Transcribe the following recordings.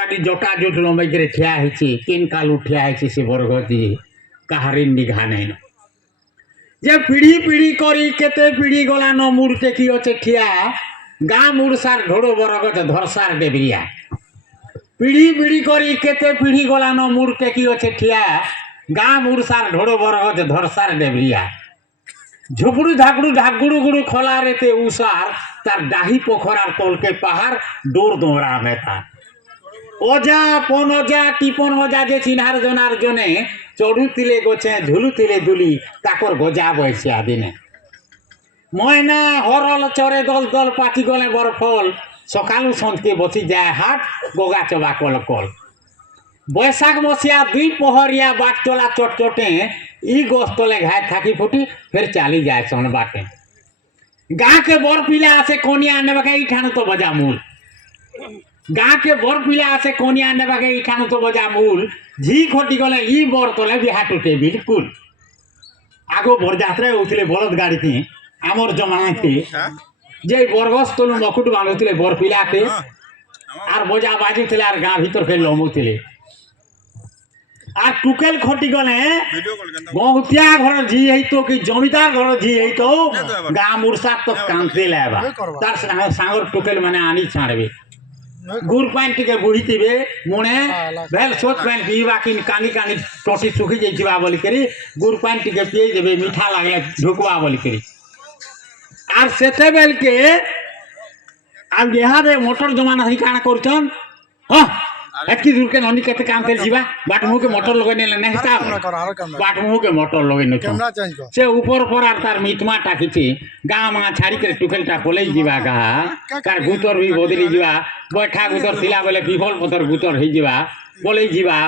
पाटी जटा जोट लंबाई ठिया है किन कालू ठिया है से बरगदी कहारी निघा नहीं जे पीढ़ी पीढ़ी करी केते पीढ़ी गला न मुड़ टेकी अच्छे ठिया गाँ मुड़सार ढोड़ो बरगत धरसार डेबरिया पीढ़ी पीढ़ी करी केते पीढ़ी गला न मुड़ टेकी अच्छे ठिया गाँ मुड़सार ढोड़ो बरगत धरसार डेबरिया झुपड़ू झाकड़ू ढाकगुड़ू गुड़ू खोला रेते उसार तार डाही पोखरार तल के पहाड़ डोर दोहरा में था ओजा पन ओजा टिपन ओजा जे चिन्हार जनार जने चढ़ुतिले गोछे झुलुतिले दुली ताकर गजा बयसिया दिने मयना हरल चरे दल दल पाठी गले बरफल सकालू सन्ते बची जाए हाट गगा चबा कल कल बैशाख मसिया दुई पहरिया बाट चला चटचटे इ गछ तले घाय थाकी फुटी फिर चाली जाए सन बाटे गाँ के बर पिला आसे कोनिया आने बाके इठान तो बजा मूल गाँ के बर पिला आसे कोनिया आने बाके इठान तो बजा मूल झी खटी गले इ बर तले बिहा टूटे बिल्कुल आगो बरजात्रा उठले बलद गाड़ी थी आमर जमाना थी जे बरगस तलु मकुट बांधुले बर पिला के आर बजा बाजी थे आर गाँ भीतर के लमुले आ टुकेल खटी गले बहुतिया घर झी है तो कि जमीदार घर झी है तो गाँ मुरसा तो कांते लाबा तार सांगर टुकेल माने आनी छाड़बे गुड़ पानी टिके बुढ़ी थी मुणे भेल सोच पानी पीवा कि कानी कानी टोटी सुखी जाइबा बोली करी गुड़ पानी टिके पिए देबे मीठा लगे ढुकवा बोली करी आर सेते बेल के अब यहाँ रे मोटर जमाना ही काना करछन हां एतकी दूर के ननी केते काम कर जीवा बाट मुह के मोटर लगने ले नहीं हिसाब बाट मुह के मोटर लगने न से ऊपर पर आर तार मिटमा टाकी थी गाँ मा छाड़ी के टुकेलटा पलै जीवा कहा कार गुतर भी बदली जीवा बैठा गुतर थिला बेले बिफल पतर गुतर हे जीवा पलै जीवा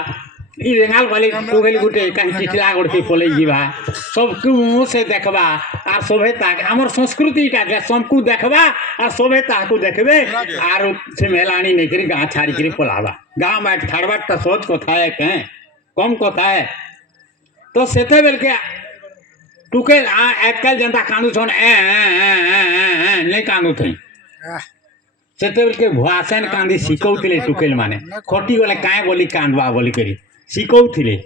इ रेंगाल वाली टुकेल गुटे कहीं चिठला गड़के पलै जीवा सब क्यों से देखबा आर सभ्यता हमर संस्कृति का सबकु देखबा आर सभ्यता को देखबे आर से मेलानी नहीं करी गाँ छाड़ी के पलावा गाँ में ठाड़बाट तो सोच कथा है कहें कम कथा है तो सेते बेल के टुकेल आजकल जनता कानू छन नहीं कानू थे सेते बेल के भाषण कांदी शिखौतिले टुकेल माने खटी गले काए बोली कांदवा बोली करी शिखौतिले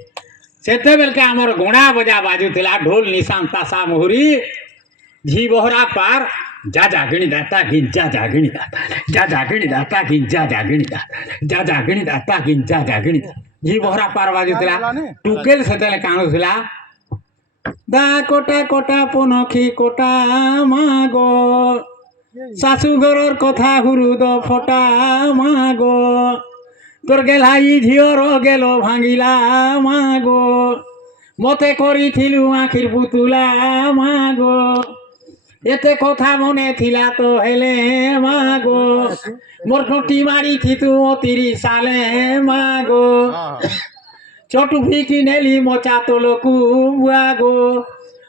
सेते बेल के हमर गोणा बजा बाजुथिला ढोल निशान तासा मोहरी झी बहरा पार जा जागिणी दाता गिन जा जागिणी दाता जा जागिणी दाता गिन जा जागिणी दाता जा जागिणी दाता गिन जा जागिणी झी बहरा पार बाजुथिला टुकेल सेतेले कानुथिला दा कोटा कोटा पनखी कोटा मागो शाशु घरर कथा हुरुद फटा मागो तोर गेलाई झियर गेलो भांगिला मागो मते करिथिलु आखिर पुतुला मागो एते कथा मने थिला तो हेले मागो मोर टोटी मारी थी तू 30 साले मागो छोटू फिकी नेली मोचा तोलकू बुआगो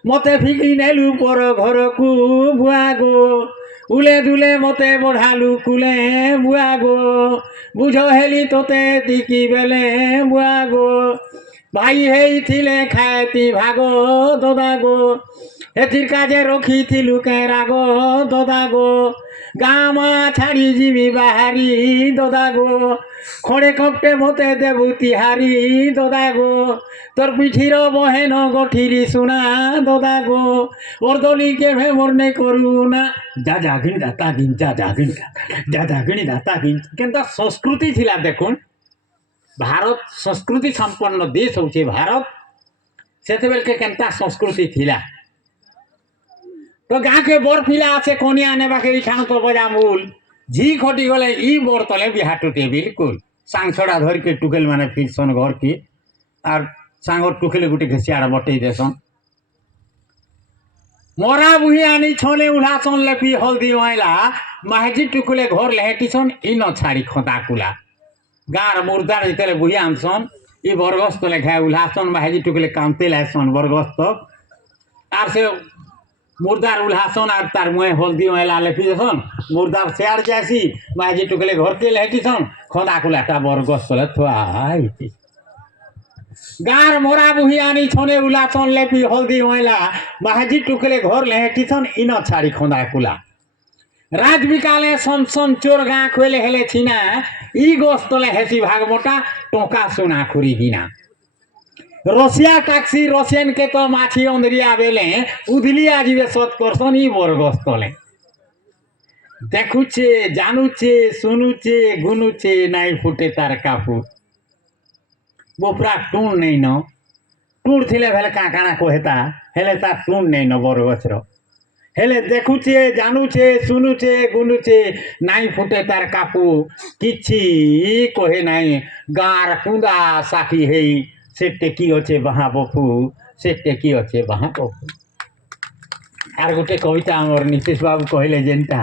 मते फिकी नेलु पर घरकू बुआगो उले दुले मते बढ़ालु कुले बुआगो बुझो हेली तोते दिकी बेले बुआगो भाई हे थिले खाती भागो ददागो एथिर काजे रखी थिलु केरागो ददागो गामा छाड़ी जीवी बाहारी ददागो खड़े कपटे मते देबु तिहारी ददागो तोर पिठीर बहेन गठिरी सुना ददागो ओरदली के भे मोरने करुना जा जागिनी दाता गिन जा जागिनी जा जागिनी दाता गिन केनता संस्कृति थिला देखुन भारत संस्कृति संपन्न देश होचे भारत सेते बेल के केनता संस्कृति थिला तो गाँ के बर पिला आसे कोनिया आने बाके इठान तो बजा मूल झी खटी गले इ बर तले बिहा टूटे बिल्कुल सांग छड़ा धर के टुकेल माने फिर सन घर की आर सांगर टुकेल गुटे घसियाड़ बटई देसन मोरा बुही आनी छोले उल्हासन लेपी हल्दी ओइला माहजी टुकुले घर लेहटीसन इन छाड़ी खताकुला गार मुर्दार जितले बुही आनसन इ बरगस तले खाए उल्हासन माहजी टुकुले कामते लासन बरगस तक आर से मुर्दार उल्हासन आर तार मुहे हल्दी ओइला लेपी देसन मुर्दार शेयार जासी माहजी टुकुले घर के लेहटीसन खताकुलाटा बरगस तले थुआई गार मोरा बुही आनी छोने उलासन लेपी हल्दी ओइला माहजी टुकले घर लेहटीसन इन छाड़ी खोंदा कुला রাত বিকালে সনসন চোর গাঁ খুলে হেলেছি না ই গোস্তলে হেসি ভাগ মোটা টোকা সোনা খুরি গিনা রশিয়া টাক্সি রশিয়ান কে তো মাছি অন্ধরিয়া বেলে উধলি আজিবে সৎ করছন ই বরগস্তলে দেখুছে জানুছে শুনুছে গুনুছে নাই ফুটে তার কাপড় ବୋପରା ଟୁଣ ନେଇନ ଟୁଣ ଥିଲେ ବେଲେ କାଁ କାଣା କହେତା ହେଲେ ତାର ଟୁଣ ନେଇନ ବରଗଛର ହେଲେ ଦେଖୁଛେ ଜାନୁଛେ ଶୁନୁଛେ ଗୁନୁଛେ ନାଇଁ ଫୁଟେ ତାର କାପୁ କିଛି କହେ ନାହିଁ ଗାଁର କୁନ୍ଦା ସାକ୍ଷୀ ହେଇ ସେ ଟେକି ଅଛେ ବାହା ବପୁ ସେ ଟେକି ଅଛେ ବାହା ବପୁ ଆର ଗୋଟେ କବିତା ଆମର ନୀତିଶ ବାବୁ କହିଲେ ଯେନ୍ଟା